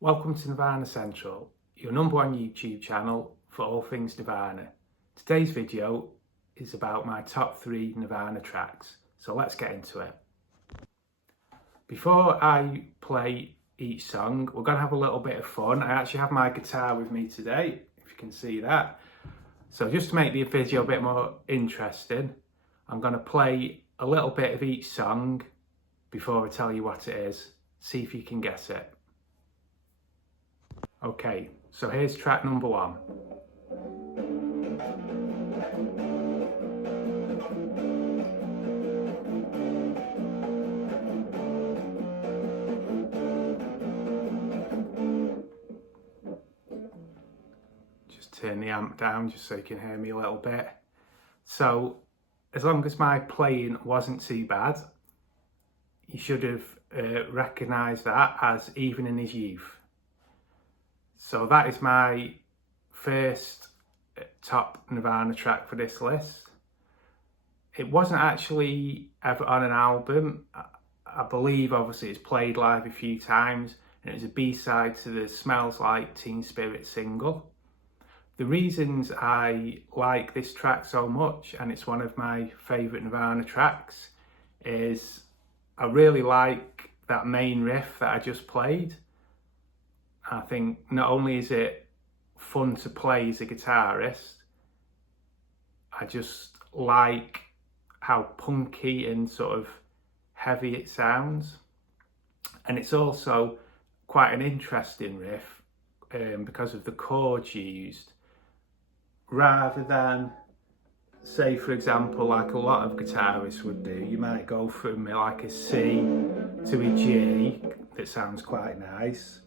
Welcome to Nirvana Central, your number one YouTube channel for all things Nirvana. Today's video is about my top 3 Nirvana tracks, so let's get into it. Before I play each song, we're going to have a little bit of fun. I actually have my guitar with me today, if you can see that. So just to make the video a bit more interesting, I'm going to play a little bit of each song before I tell you what it is. See if you can guess it. Okay, so here's track number 1. Just turn the amp down just so you can hear me a little bit. So, as long as my playing wasn't too bad, you should have recognised that as Even in His Youth. So that is my first top Nirvana track for this list. It wasn't actually ever on an album. I believe obviously it's played live a few times, and it was a B-side to the Smells Like Teen Spirit single. The reasons I like this track so much, and it's one of my favourite Nirvana tracks, is I really like that main riff that I just played. I think not only is it fun to play as a guitarist, I just like how punky and sort of heavy it sounds. And it's also quite an interesting riff because of the chords used. Rather than, say for example, like a lot of guitarists would do, you might go from like a C to a G that sounds quite nice,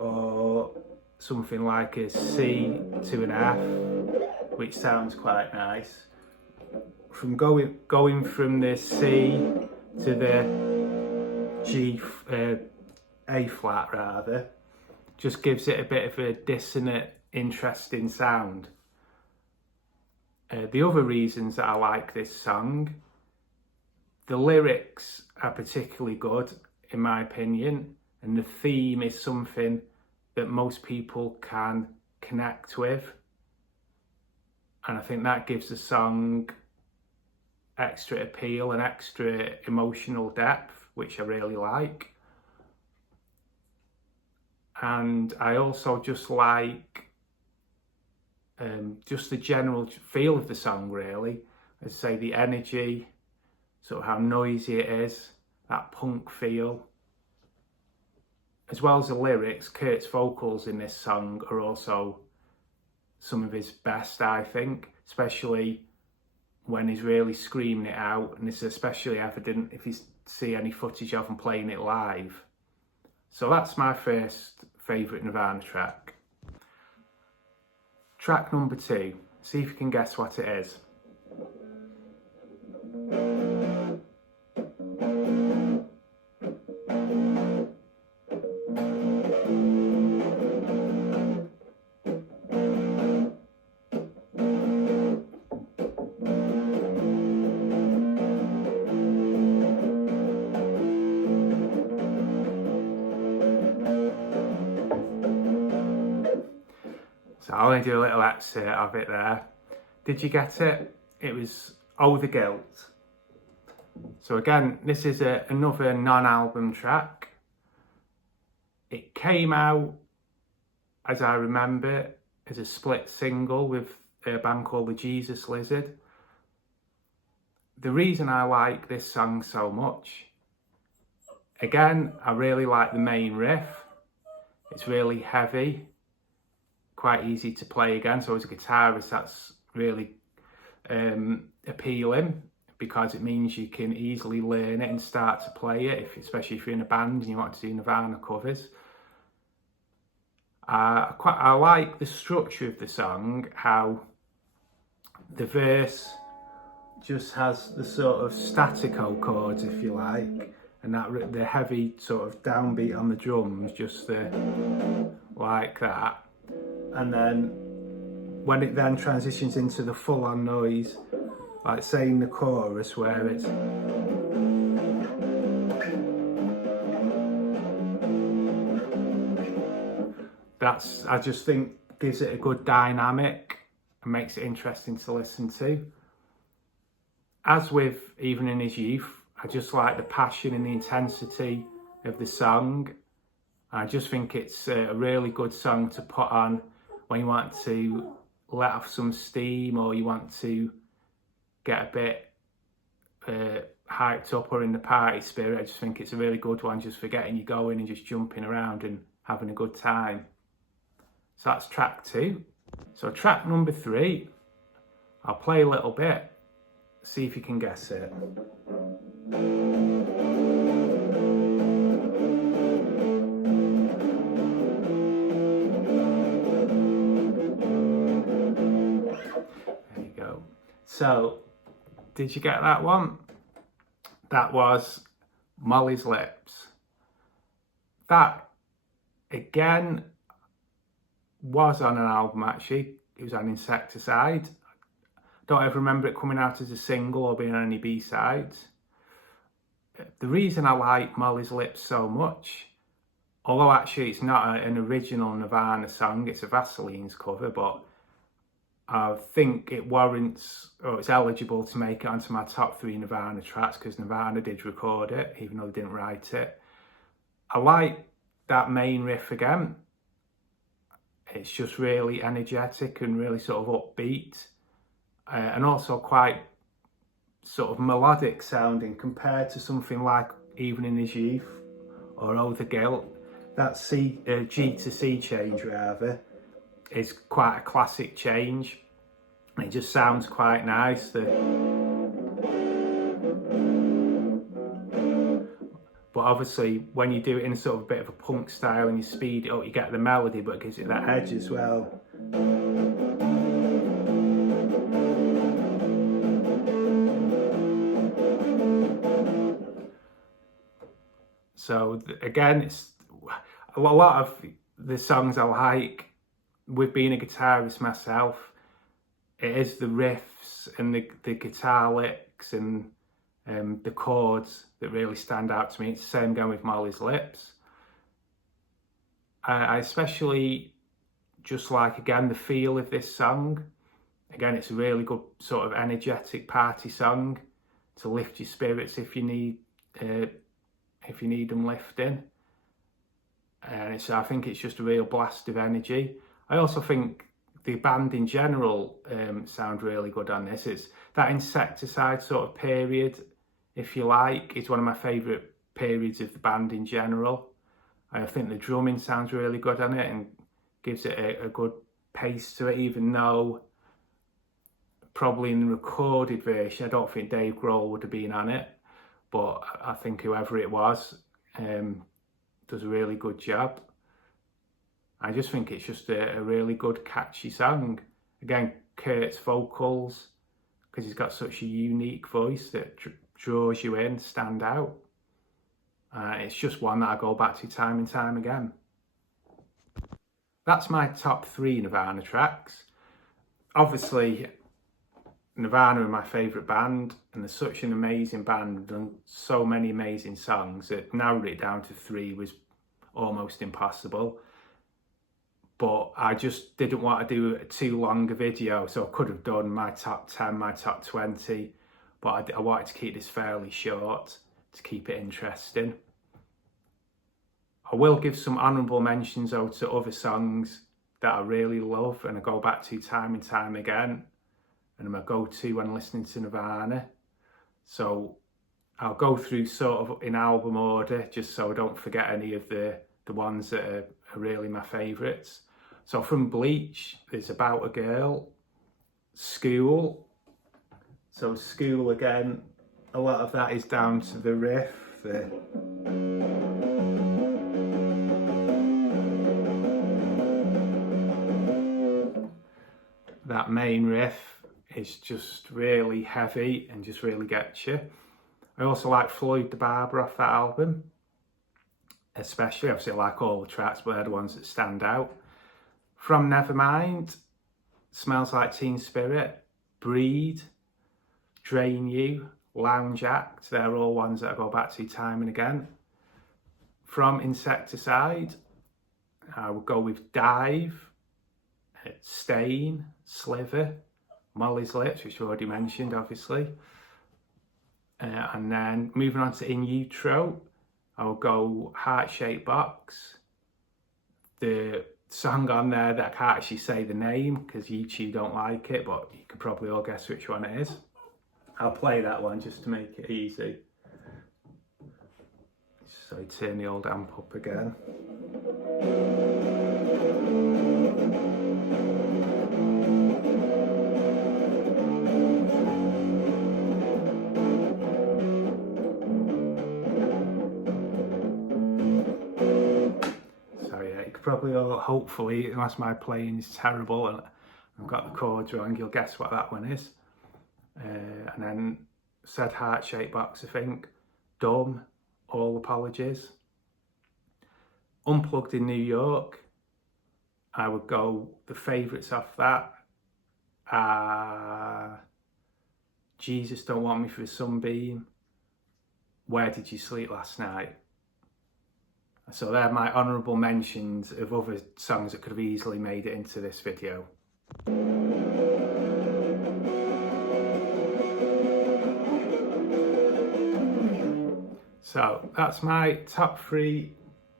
or something like a C to an F, which sounds quite nice. From going from the C to the G, A flat rather, just gives it a bit of a dissonant, interesting sound. The other reasons that I like this song, the lyrics are particularly good in my opinion, and the theme is something that most people can connect with, and I think that gives the song extra appeal and extra emotional depth, which I really like. And I also just like just the general feel of the song, really. As I say, the energy, sort of how noisy it is, that punk feel. As well as the lyrics, Kurt's vocals in this song are also some of his best, I think, especially when he's really screaming it out, and this is especially evident if you see any footage of him playing it live. So that's my first favourite Nirvana track. Track number 2, see if you can guess what it is. So I'll only do a little excerpt of it there. Did you get it? It was Oh the Guilt. So again, this is another non-album track. It came out, as I remember, as a split single with a band called the Jesus Lizard. The reason I like this song so much, again, I really like the main riff. It's really heavy, quite easy to play again, so as a guitarist that's really appealing, because it means you can easily learn it and start to play it, especially if you're in a band and you want to do Nirvana covers. I like the structure of the song, how the verse just has the sort of staccato chords, if you like, and that the heavy sort of downbeat on the drums, just like that. And then when it then transitions into the full-on noise, like saying the chorus where it's I just think gives it a good dynamic and makes it interesting to listen to. As with Even in His Youth, I just like the passion and the intensity of the song. I just think it's a really good song to put on when you want to let off some steam, or you want to get a bit hyped up or in the party spirit. I just think it's a really good one just for getting you going and just jumping around and having a good time. So that's track 2. So track number 3, I'll play a little bit, see if you can guess it. There you go. So, did you get that one? That was Molly's Lips. That, again, was on an album actually. It was on Insecticide. Don't ever remember it coming out as a single or being on any B-sides. The reason I like Molly's Lips so much, although actually it's not an original Nirvana song, it's a Vaseline's cover, but I think it warrants, or it's eligible to make it onto my top 3 Nirvana tracks because Nirvana did record it, even though they didn't write it. I like that main riff again. It's just really energetic and really sort of upbeat, and also quite sort of melodic sounding compared to something like Even in His Youth or Oh the Guilt. That G to C change rather is quite a classic change. It just sounds quite nice. But obviously, when you do it in sort of a bit of a punk style and you speed it up, you get the melody, but it gives it that edge as well. So again, it's a lot of the songs I like. With being a guitarist myself, it is the riffs and the guitar licks and the chords that really stand out to me. It's the same going with Molly's Lips. I especially just like, again, the feel of this song. Again, it's a really good sort of energetic party song to lift your spirits if you need them lifting. And I think it's just a real blast of energy. I also think the band in general sound really good on this. It's that Insecticide sort of period, if you like, is one of my favourite periods of the band in general. I think the drumming sounds really good on it and gives it a good pace to it, even though probably in the recorded version, I don't think Dave Grohl would have been on it, but I think whoever it was does a really good job. I just think it's just a really good, catchy song. Again, Kurt's vocals, because he's got such a unique voice that draws you in, stand out. It's just one that I go back to time and time again. That's my top 3 Nirvana tracks. Obviously, Nirvana are my favourite band, and they're such an amazing band, done so many amazing songs that narrowing it down to 3 was almost impossible. But I just didn't want to do too long a video, so I could have done my top 10, my top 20, but I wanted to keep this fairly short to keep it interesting. I will give some honourable mentions though to other songs that I really love and I go back to time and time again, and are my go-to when listening to Nirvana. So I'll go through sort of in album order, just so I don't forget any of the ones that are really my favourites. So from Bleach, there's About a Girl, School. So School, again, a lot of that is down to the riff. That main riff is just really heavy and just really gets you. I also like Floyd the Barber off that album, especially. Obviously I like all the tracks, but they're the ones that stand out. From Nevermind, Smells Like Teen Spirit, Breed, Drain You, Lounge Act, they're all ones that I go back to time and again. From Insecticide, I would go with Dive, Stain, Sliver, Molly's Lips, which I've already mentioned, obviously. And then moving on to In Utero, I'll go Heart Shaped Box. The song on there that I can't actually say the name because YouTube don't like it, but you could probably all guess which one it is. I'll play that one just to make it easy. So turn the old amp up again. Probably all, hopefully, unless my playing is terrible and I've got the chords wrong, you'll guess what that one is. And then said Heart Shaped Box, I think. Dumb, All Apologies. Unplugged in New York, I would go the favourites off that. Jesus Don't Want Me for a Sunbeam. Where Did You Sleep Last Night? So they're my honourable mentions of other songs that could have easily made it into this video. So that's my top 3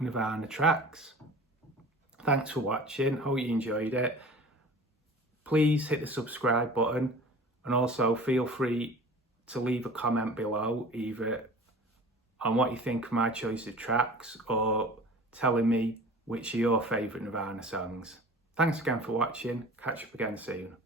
Nirvana tracks. Thanks for watching, hope you enjoyed it. Please hit the subscribe button and also feel free to leave a comment below, either on what you think of my choice of tracks or telling me which are your favourite Nirvana songs. Thanks again for watching, catch up again soon.